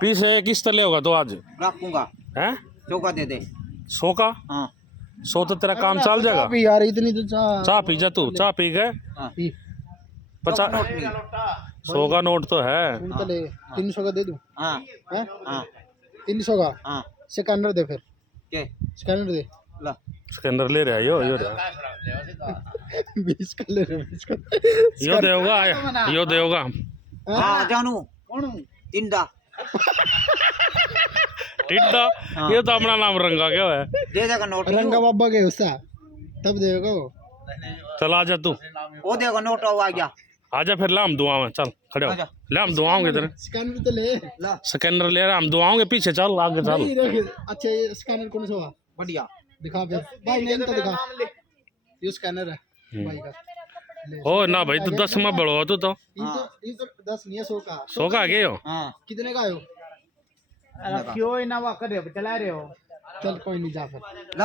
पीछे किस तरह होगा तो आज रखूंगा हैं 100 का दे दे। 100 का हाँ 100 तो तेरा काम चल जाएगा। अभी यार इतनी तो चाय पी जा तू, चाय पी गए हाँ 50 नोट नहीं। 100 का नोट तो है। तो ले 300 का दे दूं हाँ हैं हाँ 300 का हाँ स्कैनर दे फिर के स्कैनर दे ला स्कैनर ले रहा यो रहा 20 का ले रहे 20 का यो देगा यो देगा हाँ जानू कौन हूं टिंडा टिड्डा। ये तो अपना नाम रंगा क्या है। दे देगा नोट रंगा बाबा के उसका तब देगा वो चल आ जा तू, वो देगा नोट आ गया। आजा फिर लाम दुआओं में चल खड़े हो। आजा। ले हम दुआओं के इधर स्कैनर तो ले ला स्कैनर ले रहा हम दुआओं के पीछे चल आगे चल। नहीं रख अच्छा ये स्कैनर कौन सा हुआ बढ़िया दिखा फिर भाई नेम तो दिखा ये स्कैनर है भाई का ले ओ ना भाई तू 10 में बड़ो तू तो ये तो 10 नहीं है 100 का 100 का आगे हो। हाँ कितने का आयो क्यों ना वो कर रहे हो चला रहे हो चल कोई नहीं जा फिर